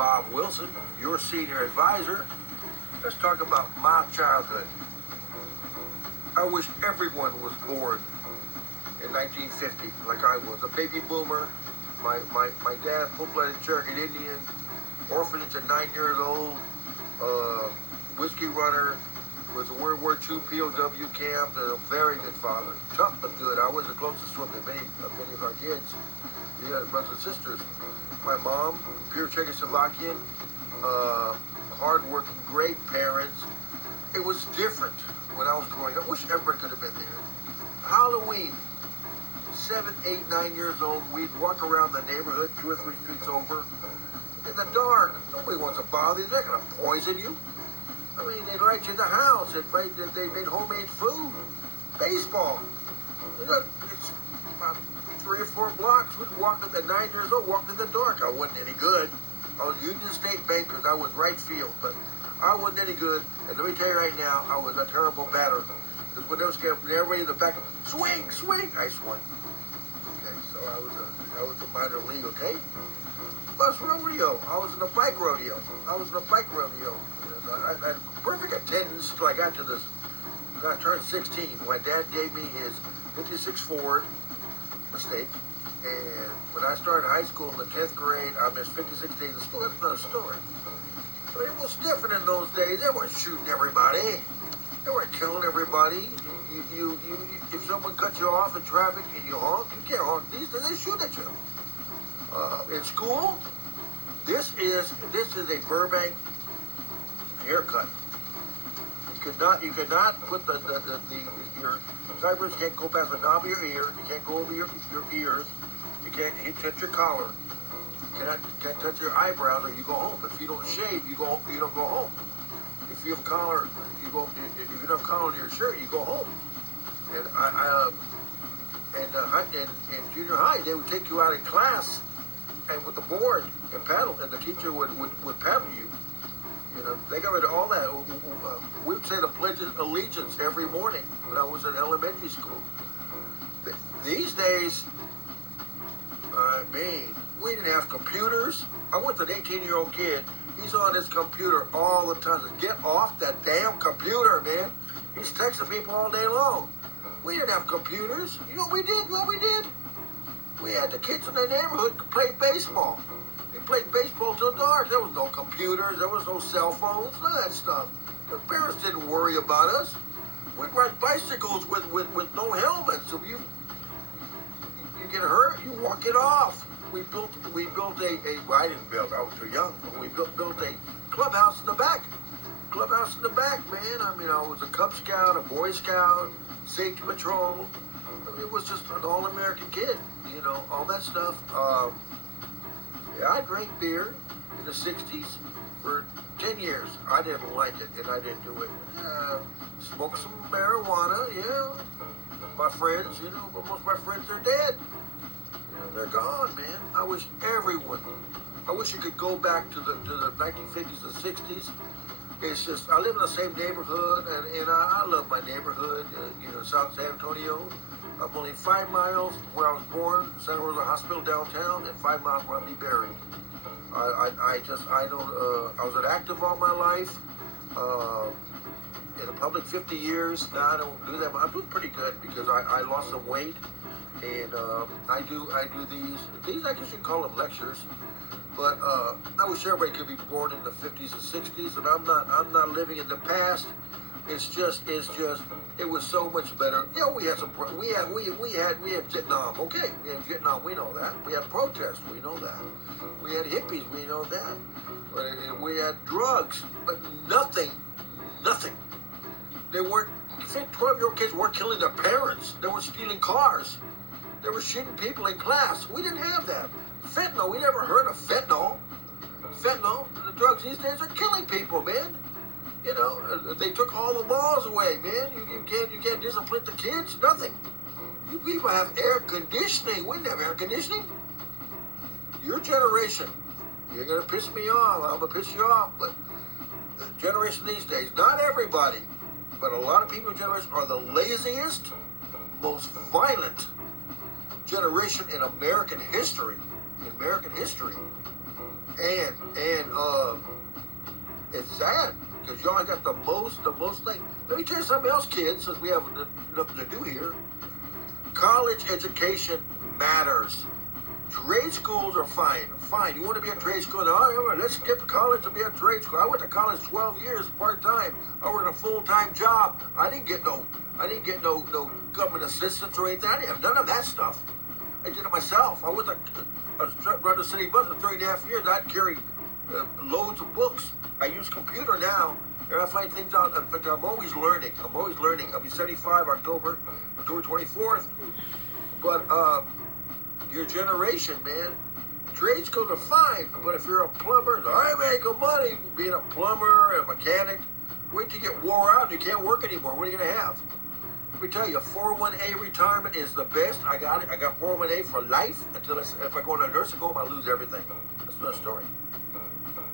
Bob Wilson, your senior advisor. Let's talk about my childhood. I wish everyone was born in 1950 like I was. A baby boomer. My dad, full-blooded Cherokee Indian, orphanage at 9 years old, whiskey runner, was a World War II POW camp, and a very good father. Tough but good. I was the closest to him than many of our kids. He had brothers and sisters. My mom, pure Czechoslovakian, hard-working, great parents. It was different when I was growing up. I wish everybody could have been there. Halloween, 7, 8, 9 years old, we'd walk around the neighborhood 2 or 3 streets over in the dark. Nobody wants to bother you. They're not going to poison you. I mean, they'd light you in the house. They made homemade food. Baseball. You know, it's about 3 or 4 blocks. We'd walk at 9 years old, walked in the dark. I wasn't any good. I was Union State Bankers. I was right field, but I wasn't any good. And let me tell you right now, I was a terrible batter. Because when they were scared, everybody in the back, swing, I swung. Okay, so I was a minor league, okay? Bus rodeo. I was in a bike rodeo. I had perfect attendance until I got to this. When I turned 16, my dad gave me his 56 Ford, mistake. And when I started high school in the 10th grade, I missed 56 days of school. That's another story. But it was different in those days. They weren't shooting everybody. They weren't killing everybody. If someone cut you off in traffic and you honk, you can't honk. They shoot at you. In school, this is a Burbank haircut. You could not put your sideburns can't go past the knob of your ear. You can't go over your ears. You can't touch your collar. You can't touch your eyebrows, or you go home. If you don't shave, you don't go home. If you have a collar, you go. If you don't have a collar on your shirt, you go home. And in junior high, they would take you out in class and with the board and paddle, and the teacher would paddle you. You know, they got rid of all that. We would say the Pledge of Allegiance every morning when I was in elementary school. These days, I mean, we didn't have computers. I went to an 18-year-old kid. He's on his computer all the time. Get off that damn computer, man. He's texting people all day long. We didn't have computers. You know what we did? We had the kids in the neighborhood play baseball. We played baseball till dark. There was no computers. There was no cell phones. None of that stuff. The parents didn't worry about us. We'd ride bicycles with no helmets. If you get hurt, you walk it off. We built a well, I didn't build. I was too young. But we built a clubhouse in the back. Man. I mean, I was a Cub Scout, a Boy Scout, safety patrol. I mean, it was just an all-American kid. You know, all that stuff. I drank beer in the 60s for 10 years. I didn't like it, and I didn't do it. Smoked some marijuana, yeah. My friends, you know, but most of my friends are dead. You know, they're gone, man. I wish you could go back to the 1950s and 60s. It's just, I live in the same neighborhood, and I love my neighborhood, you know, South San Antonio. I'm only 5 miles where I was born, Santa Rosa Hospital downtown, and 5 miles where I'll be buried. I was an active all my life, in the public 50 years. Now I don't do that, but I'm doing pretty good because I lost some weight, and I do these I guess you call them lectures. But I wish everybody could be born in the 50s and 60s, and I'm not living in the past. It's just it was so much better. You know, we had Vietnam. Okay, we had Vietnam. We know that. We had protests. We know that. We had hippies. We know that. But we had drugs, but nothing. They weren't. 12-year-old kids weren't killing their parents. They were stealing cars. They were shooting people in class. We didn't have that. Fentanyl. We never heard of fentanyl. The drugs these days are killing people, man. You know, they took all the laws away, man. You can't discipline the kids, nothing. You people have air conditioning. We didn't have air conditioning. Your generation, you're gonna piss me off. I'm gonna piss you off, but the generation these days, not everybody, but a lot of people in generation are the laziest, most violent generation in American history. and it's sad because y'all got the most thing. Let me tell you something else, kids, since we have nothing to do here. College education matters. Trade schools are fine. Fine. You want to be a trade school? Oh, let's skip college and be a trade school. I went to college 12 years part-time. I worked a full-time job. I didn't get no government assistance or anything. I didn't have none of that stuff. I did it myself. I was run the city bus for 3.5 years. I'd carry loads of books. I use computer now. And I find things out. I'm always learning. I'll be 75 October 24th. But your generation, man, trade schools are fine. But if you're a plumber, I make money being a plumber and a mechanic. Wait till you get wore out and you can't work anymore. What are you going to have? Let me tell you, 401A retirement is the best. I got it. I got 401A for life until if I go in a nursing home, I lose everything. That's another story.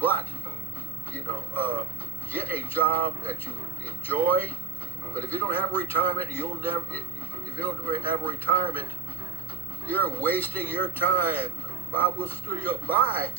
But, get a job that you enjoy. But if you don't have a retirement, if you don't have a retirement, you're wasting your time. Bob Will Studio. Bye.